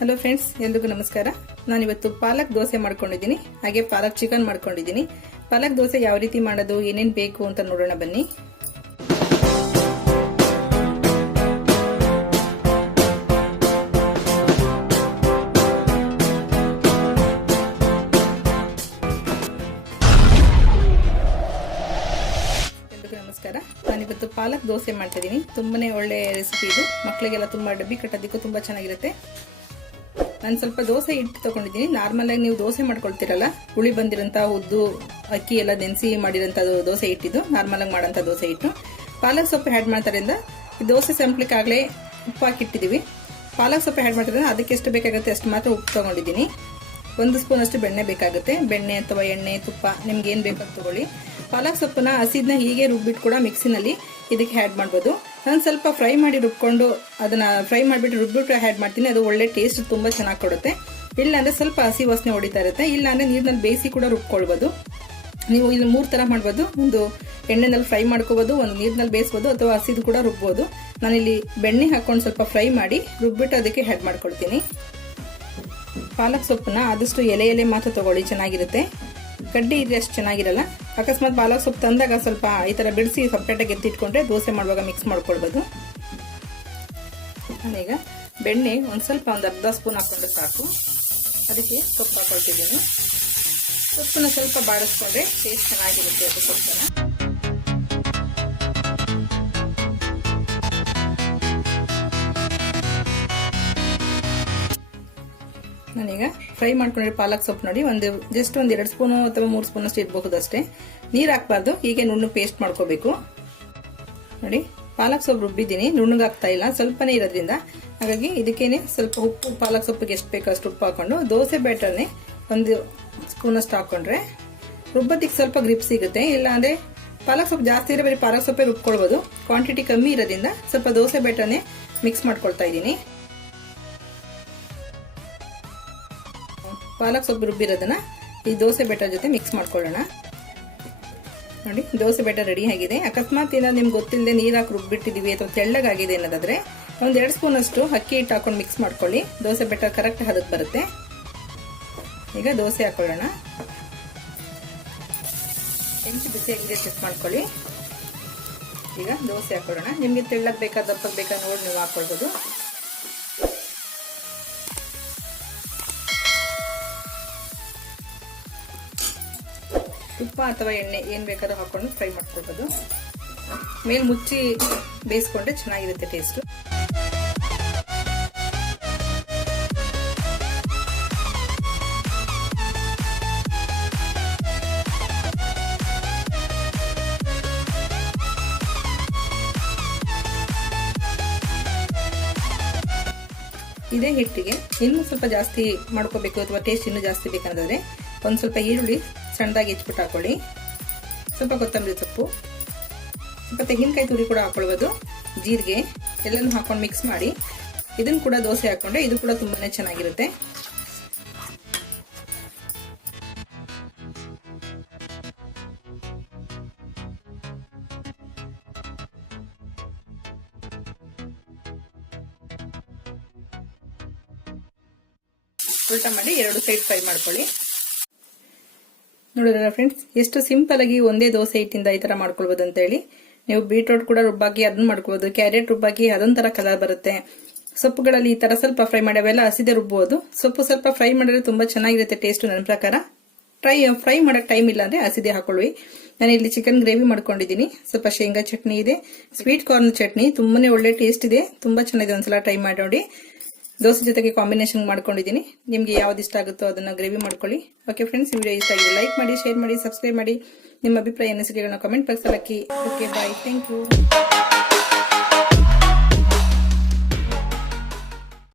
Hello friends ಎಲ್ರಿಗೂ ನಮಸ್ಕಾರ. ನಾನಿವತ್ತು ಪಾಲಕ್ ದೋಸೆ ಮಾಡ್ಕೊಂಡಿದ್ದೀನಿ. ಹಾಗೆ ಪಾಲಕ್ ಚಿಕನ್ ಮಾಡ್ಕೊಂಡಿದ್ದೀನಿ. ಪಾಲಕ್ ದೋಸೆ ಯಾವ ರೀತಿ ಮಾಡೋದು, ಏನೇನು ಬೇಕು ಅಂತ ನೋಡೋಣ ಬನ್ನಿ. ನಮಸ್ಕಾರ. ನಾನಿವತ್ತು ಪಾಲಕ್ ದೋಸೆ ಮಾಡ್ತಾ ಇದ್ದೀನಿ ತುಂಬಾನೇ ಒಳ್ಳೆ ರೆಸಿಪಿ ಇದು. ಮಕ್ಕಳಿಗೆಲ್ಲ ತುಂಬಾ ಡಬ್ಬಿ ಕಟ್ಟೋದಕ್ಕೂ ತುಂಬಾ ಚೆನ್ನಾಗಿರುತ್ತೆ. ನಾನು ಸ್ವಲ್ಪ ದೋಸೆ ಹಿಟ್ಟು ತಗೊಂಡಿದ್ದೀನಿ. ನಾರ್ಮಲ್ ಆಗಿ ನೀವು ದೋಸೆ ಮಾಡ್ಕೊಳ್ತೀರಲ್ಲ? ಹುಳಿ ಬಂದಿರೋಂಥ ಉದ್ದು ಅಕ್ಕಿ ಎಲ್ಲ ನೆನೆಸಿ ಮಾಡಿರೋಂಥ ದೋಸೆ ಹಿಟ್ಟಿದ್ದು ನಾರ್ಮಲ್ ಆಗಿ ಮಾಡೋಂಥ ದೋಸೆ ಹಿಟ್ಟು. ಪಾಲಕ್ ಸೊಪ್ಪು ಆ್ಯಡ್ ಮಾಡ್ತಾರಿಂದ ದೋಸೆ ಸಂಪ್ಲಿಕ್ಕಾಗಲೇ ಉಪ್ಪು ಹಾಕಿಟ್ಟಿದ್ದೀವಿ ಪಾಲಕ್ ಸೊಪ್ಪು ಆ್ಯಡ್ ಮಾಡ್ತಾರೆ ಅದಕ್ಕೆ ಎಷ್ಟು ಬೇಕಾಗುತ್ತೆ ಅಷ್ಟು ಮಾತ್ರ ಉಪ್ಪು ತೊಗೊಂಡಿದ್ದೀನಿ. ಒಂದು ಸ್ಪೂನ್ ಅಷ್ಟು ಬೆಣ್ಣೆ ಬೇಕಾಗುತ್ತೆ. ಬೆಣ್ಣೆ ಅಥವಾ ಎಣ್ಣೆ, ತುಪ್ಪ, ನಿಮ್ಗೆ ಏನು ಬೇಕಾದ ತಗೊಳ್ಳಿ. ಪಾಲಕ್ ಸೊಪ್ಪನ್ನ ಹಸಿದನ್ನ ಹೀಗೆ ರುಬ್ಬಿಟ್ಟು ಕೂಡ ಮಿಕ್ಸಿನಲ್ಲಿ ಇದಕ್ಕೆ ಆ್ಯಡ್ ಮಾಡ್ಬೋದು. ನಾನು ಸ್ವಲ್ಪ ಫ್ರೈ ಮಾಡಿ ರುಬ್ಕೊಂಡು ಅದನ್ನ ಫ್ರೈ ಮಾಡಿಬಿಟ್ಟು ರುಬ್ಬಿಟ್ಟು ಆ್ಯಡ್ ಮಾಡ್ತೀನಿ. ಅದು ಒಳ್ಳೆ ಟೇಸ್ಟ್ ತುಂಬ ಚೆನ್ನಾಗಿ ಕೊಡುತ್ತೆ. ಇಲ್ಲಾಂದರೆ ಸ್ವಲ್ಪ ಹಸಿ ವಾಸನೆ ಹೊಡಿತಾ ಇರುತ್ತೆ. ಇಲ್ಲಾಂದರೆ ನೀರಿನಲ್ಲಿ ಬೇಯಿಸಿ ಕೂಡ ರುಬ್ಕೊಳ್ಬೋದು. ನೀವು ಇಲ್ಲಿ ಮೂರು ಥರ ಮಾಡ್ಬೋದು. ಒಂದು ಎಣ್ಣೆನಲ್ಲಿ ಫ್ರೈ ಮಾಡ್ಕೋಬೋದು, ಒಂದು ನೀರಿನಲ್ಲಿ ಬೇಯಿಸ್ಬೋದು ಅಥವಾ ಹಸಿದು ಕೂಡ ರುಬ್ಬೋದು. ನಾನಿಲ್ಲಿ ಬೆಣ್ಣೆ ಹಾಕೊಂಡು ಸ್ವಲ್ಪ ಫ್ರೈ ಮಾಡಿ ರುಬ್ಬಿಟ್ಟು ಅದಕ್ಕೆ ಹ್ಯಾಡ್ ಮಾಡ್ಕೊಳ್ತೀನಿ. ಪಾಲಕ್ ಸೊಪ್ಪನ್ನ ಆದಷ್ಟು ಎಲೆ ಎಲೆ ಮಾತ್ರ ತಗೊಳ್ಳಿ. ಚೆನ್ನಾಗಿರುತ್ತೆ. ಕಡ್ಡಿ ಇದ್ರೆ ಅಷ್ಟು ಚೆನ್ನಾಗಿರಲ್ಲ. ಅಕಸ್ಮಾತ್ ಪಾಲಕ್ ಸೊಪ್ಪು ತಂದಾಗ ಸ್ವಲ್ಪ ಈ ಥರ ಬಿಡಿಸಿ ಸಪ್ರೇಟಾಗಿ ಎತ್ತಿಟ್ಕೊಂಡ್ರೆ ದೋಸೆ ಮಾಡುವಾಗ ಮಿಕ್ಸ್ ಮಾಡ್ಕೊಳ್ಬೋದು. ಈಗ ಬೆಣ್ಣೆ ಒಂದು ಸ್ವಲ್ಪ ಒಂದು ಅರ್ಧ ಸ್ಪೂನ್ ಹಾಕೊಂಡ್ರೆ ಸಾಕು. ಅದಕ್ಕೆ ಸೊಪ್ಪು ಹಾಕೊಳ್ತಿದ್ದೀನಿ. ಸೊಪ್ಪನ್ನ ಸ್ವಲ್ಪ ಬಾಡಿಸ್ಕೊಂಡ್ರೆ ಟೇಸ್ಟ್ ಚೆನ್ನಾಗಿರುತ್ತೆ ಅದು ಸೊಪ್ಪನ್ನ. ನಾನೀಗ ಫ್ರೈ ಮಾಡ್ಕೊಂಡಿರೋ ಪಾಲಕ್ ಸೊಪ್ಪು ನೋಡಿ ಒಂದು ಜಸ್ಟ್ ಒಂದು ಎರಡು ಸ್ಪೂನು ಅಥವಾ ಮೂರು ಸ್ಪೂನ್ ಅಷ್ಟು ಇರಬಹುದು ಅಷ್ಟೇ ನೀರು ಹಾಕ್ಬಾರ್ದು, ಹೀಗೆ ನುಣ್ಣು ಪೇಸ್ಟ್ ಮಾಡ್ಕೋಬೇಕು. ನೋಡಿ, ಪಾಲಕ್ ಸೊಪ್ಪು ರುಬ್ಬಿದ್ದೀನಿ ನುಣ್ಣಗಾಗ್ತಾ ಇಲ್ಲ, ಸ್ವಲ್ಪನೇ ಇರೋದ್ರಿಂದ. ಹಾಗಾಗಿ ಇದಕ್ಕೇನೆ ಸ್ವಲ್ಪ ಉಪ್ಪು, ಪಾಲಕ್ ಸೊಪ್ಪಿಗೆ ಎಷ್ಟು ಬೇಕೋ ಅಷ್ಟು ಉಪ್ಪು ಹಾಕೊಂಡು, ದೋಸೆ ಬ್ಯಾಟರ್ನೇ ಒಂದು ಸ್ಪೂನಷ್ಟು ಹಾಕೊಂಡ್ರೆ ರುಬ್ಬತ್ತಿಗೆ ಸ್ವಲ್ಪ ಗ್ರಿಪ್ ಸಿಗುತ್ತೆ. ಇಲ್ಲ ಅಂದರೆ ಪಾಲಕ್ ಸೊಪ್ಪು ಜಾಸ್ತಿ ಇರೋ ಬರೀ ಪಾಲಕ್ ಸೊಪ್ಪೇ ರುಬ್ಕೊಳ್ಬೋದು. ಕ್ವಾಂಟಿಟಿ ಕಮ್ಮಿ ಇರೋದ್ರಿಂದ ಸ್ವಲ್ಪ ದೋಸೆ ಬ್ಯಾಟರ್ನೇ ಮಿಕ್ಸ್ ಮಾಡ್ಕೊಳ್ತಾ ಇದ್ದೀನಿ. ಪಾಲಕ್ ಸೊಪ್ಪು ರುಬ್ಬಿರೋದನ್ನ ಈ ದೋಸೆ ಬೆಟರ್ ಜೊತೆ ಮಿಕ್ಸ್ ಮಾಡ್ಕೊಳ್ಳೋಣ. ನೋಡಿ, ದೋಸೆ ಬೆಟರ್ ರೆಡಿ ಆಗಿದೆ. ಅಕಸ್ಮಾತ್ ಏನಾದ್ರು ನಿಮ್ಗೆ ಗೊತ್ತಿಲ್ಲದೆ ನೀರು ಹಾಕಿ ರುಬ್ಬಿಟ್ಟಿದೀವಿ ಅಥವಾ ತೆಳ್ಳಗಾಗಿದೆ ಅನ್ನೋದಾದ್ರೆ ಒಂದು ಎರಡು ಸ್ಪೂನ್ ಅಷ್ಟು ಅಕ್ಕಿ ಹಿಟ್ಟು ಹಾಕೊಂಡು ಮಿಕ್ಸ್ ಮಾಡ್ಕೊಳ್ಳಿ. ದೋಸೆ ಬೆಟರ್ ಕರೆಕ್ಟ್ ಹದಕ್ಕೆ ಬರುತ್ತೆ. ಈಗ ದೋಸೆ ಹಾಕೊಳ್ಳೋಣ. ಹೆಂಚು ಬಿಸಿಯಾಗಿದೆ ಚೆಕ್ ಮಾಡ್ಕೊಳ್ಳಿ. ಈಗ ದೋಸೆ ಹಾಕೊಳ್ಳೋಣ. ನಿಮಗೆ ತೆಳ್ಳಗೆ ಬೇಕಾ ದಪ್ಪಗೆ ಬೇಕಾ ನೋಡಿ ನೀವು ಹಾಕೊಳ್ಬೋದು ತುಪ್ಪ ಅಥವಾ ಎಣ್ಣೆ ಏನು ಬೇಕಾದ್ರೂ ಹಾಕ್ಕೊಂಡು ಫ್ರೈ ಮಾಡ್ಕೊಳ್ಬೋದು. ಮೇಲೆ ಮುಚ್ಚಿ ಬೇಯಿಸ್ಕೊಂಡ್ರೆ ಚೆನ್ನಾಗಿರುತ್ತೆ ಟೇಸ್ಟು ಇದೇ ಹಿಟ್ಟಿಗೆ, ಇನ್ನೂ ಸ್ವಲ್ಪ ಜಾಸ್ತಿ ಮಾಡ್ಕೋಬೇಕು ಅಥವಾ ಟೇಸ್ಟ್ ಇನ್ನೂ ಜಾಸ್ತಿ ಬೇಕಂದ್ರೆ, ಒಂದು ಸ್ವಲ್ಪ ಈರುಳ್ಳಿ ಸಣ್ಣದಾಗಿ ಹೆಚ್ಚಿಬಿಟ್ಟು ಹಾಕೊಳ್ಳಿ. ಸ್ವಲ್ಪ ಕೊತ್ತಂಬರಿ ಸೊಪ್ಪು, ಸ್ವಲ್ಪ ತೆಂಗಿನಕಾಯಿ ತುರಿ ಕೂಡ ಹಾಕೊಳ್ಬೋದು. ಜೀರಿಗೆ ಎಲ್ಲನೂ ಹಾಕೊಂಡು ಮಿಕ್ಸ್ ಮಾಡಿ ಇದನ್ನು ಕೂಡ ದೋಸೆ ಹಾಕೊಂಡೆ ಇದು ಕೂಡ ತುಂಬಾನೇ ಚೆನ್ನಾಗಿರುತ್ತೆ. ಉಲ್ಟಾ ಮಾಡಿ ಎರಡು ಸೈಡ್ ಫ್ರೈ ಮಾಡ್ಕೊಳ್ಳಿ. ನೋಡಿದ್ರ ಫ್ರೆಂಡ್ಸ್ ಎಷ್ಟು ಸಿಂಪಲ್ ಆಗಿ ಒಂದೇ ದೋಸೆ ಹಿಟ್ಟಿಂದ ಈ ತರ ಮಾಡ್ಕೊಳ್ಬೋದು ಅಂತ ಹೇಳಿ ನೀವು ಬೀಟ್ರೋಟ್ ಕೂಡ ರುಬ್ಬಾಕಿ ಅದನ್ನ ಮಾಡ್ಕೊಳ್ಬೋದು. ಕ್ಯಾರೆಟ್ ರುಬ್ಬಾಕಿ ಅದೊಂಥರ ಕಲರ್ ಬರುತ್ತೆ. ಸೊಪ್ಪುಗಳಲ್ಲಿ ಈ ತರ ಸ್ವಲ್ಪ ಫ್ರೈ ಮಾಡಿ ಅವೆಲ್ಲ ಹಸಿದೆ ರುಬ್ಬೋದು. ಸೊಪ್ಪು ಸ್ವಲ್ಪ ಫ್ರೈ ಮಾಡಿದ್ರೆ ತುಂಬಾ ಚೆನ್ನಾಗಿರುತ್ತೆ ಟೇಸ್ಟ್ ನನ್ನ ಪ್ರಕಾರ. ಟ್ರೈ ಫ್ರೈ ಮಾಡಕ್ ಟೈಮ್ ಇಲ್ಲ ಅಂದ್ರೆ ಹಸಿದೆ ಹಾಕೊಳ್ಳಿ. ನಾನು ಇಲ್ಲಿ ಚಿಕನ್ ಗ್ರೇವಿ ಮಾಡ್ಕೊಂಡಿದ್ದೀನಿ. ಸ್ವಲ್ಪ ಶೇಂಗಾ ಚಟ್ನಿ ಇದೆ. ಸ್ವೀಟ್ ಕಾರ್ನ್ ಚಟ್ನಿ ತುಂಬಾನೇ ಒಳ್ಳೆ ಟೇಸ್ಟ್ ಇದೆ. ತುಂಬಾ ಚೆನ್ನಾಗಿದೆ ಒಂದ್ಸಲ ಟ್ರೈ ಮಾಡಿ ನೋಡಿ. ದೋಸೆ ಜೊತೆಗೆ ಕಾಂಬಿನೇಷನ್ ಮಾಡ್ಕೊಂಡಿದ್ದೀನಿ. ನಿಮಗೆ ಯಾವ್ದು ಇಷ್ಟ ಆಗುತ್ತೋ ಅದನ್ನು ಗ್ರೇವಿ ಮಾಡ್ಕೊಳ್ಳಿ. ಓಕೆ ಫ್ರೆಂಡ್ಸ್ ವಿಡಿಯೋ ಇಷ್ಟ ಆಗಿದೆ ಲೈಕ್ ಮಾಡಿ ಶೇರ್ ಮಾಡಿ ಸಬ್ಸ್ಕ್ರೈಬ್ ಮಾಡಿ. ನಿಮ್ಮ ಅಭಿಪ್ರಾಯ, ಅನಿಸಿಕೆಗಳನ್ನ ಕಾಮೆಂಟ್ ಬಾಕ್ಸಲ್ಲಿ ಹಾಕಿ. Okay bye thank you